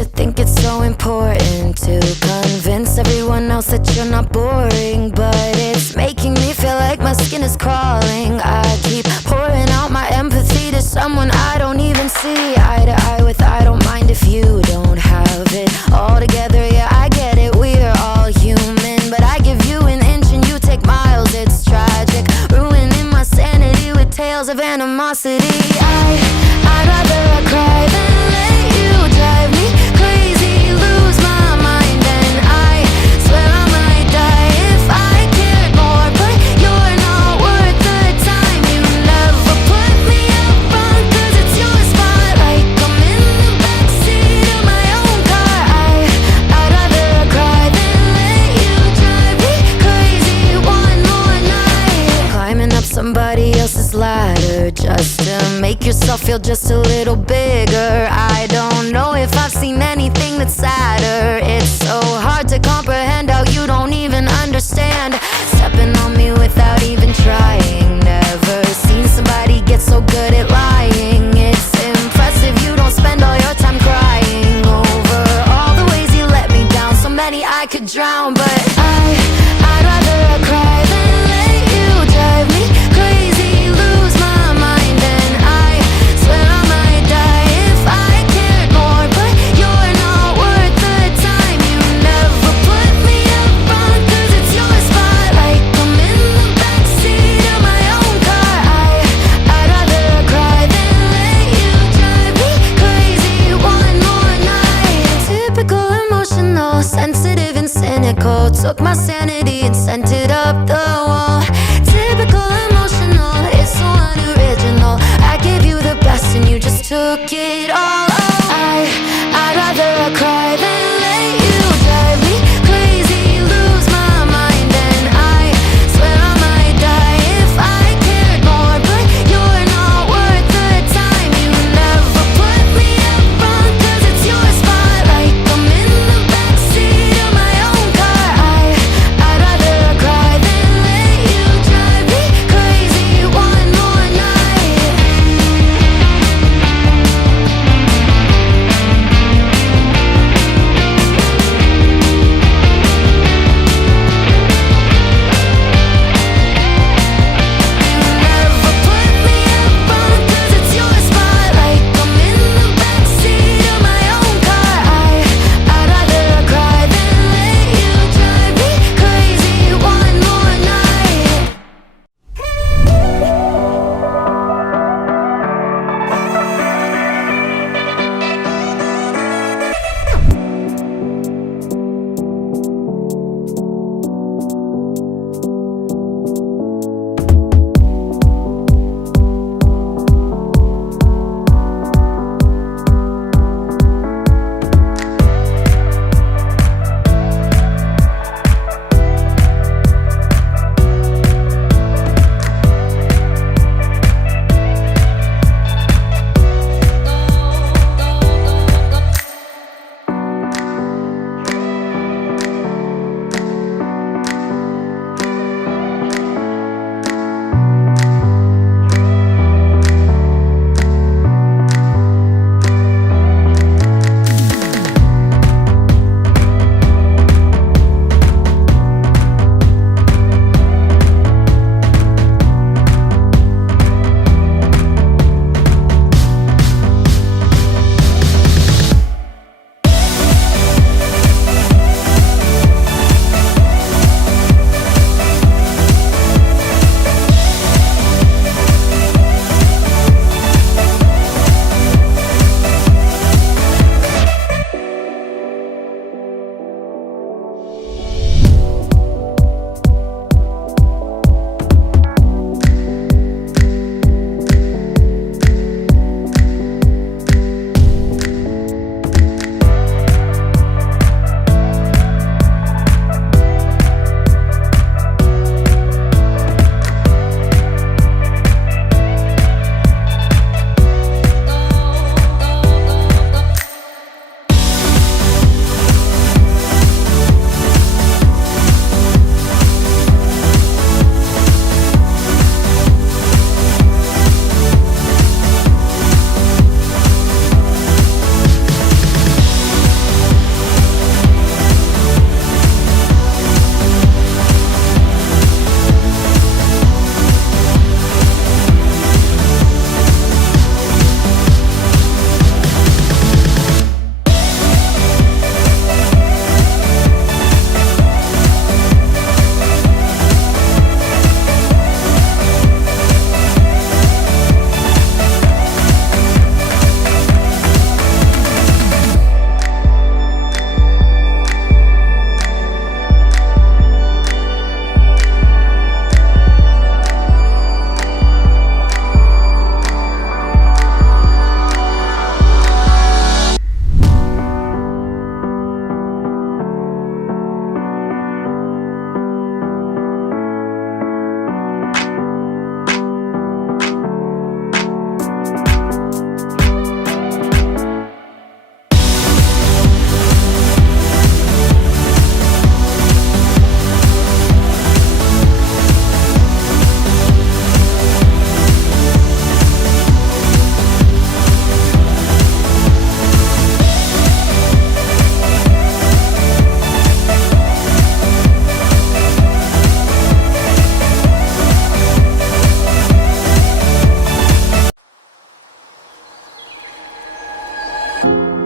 should think it's so important to convince everyone else that you're not boring, but it's making me feel like my skin is crawling. I keep pouring out my empathy to someone I don't even see eye to eye with. I don't mind if you don't have it all together, yeah, I get it, we're all human, but I give you an inch and you take miles. It's tragic, ruining my sanity with tales of animosity. I'd rather cry than let you drive me crazy, lose my mind, and I swear I might die if I cared more, but you're not worth the time. You never put me up front, cause it's your spotlight. I'm in the backseat of my own car. I'd rather cry than let you drive me crazy one more night. Climbing up somebody else's ladder just to make yourself feel just a little bigger. I don't know if I've seen anything that's sadder. It's so hard to comprehend how you don't even understand, stepping on me without even trying. Never seen somebody get so good at lying. It's impressive you don't spend all your time crying over all the ways you let me down. So many I could drown, but I'd rather cry than let you drive me crazy, lose my mind, and I swear I might die if I cared more, but you're not worth the time. You never put me up front, cause it's your spotlight. I'm in the backseat of my own car. I'd rather cry than let you drive me crazy one more night. Typical emotional, sensitive and cynical, took my sanity and sent it up the wall. Typical emotional, it's so unoriginal. I gave you the best and you just took it all. Oh, I'd rather cry than let you drive me crazy, lose my mind, and I swear I might die if I cared more, but you're not worth the time. You never put me up front, cause it's your spotlight. I'm in the backseat of my own car. I'd rather cry you.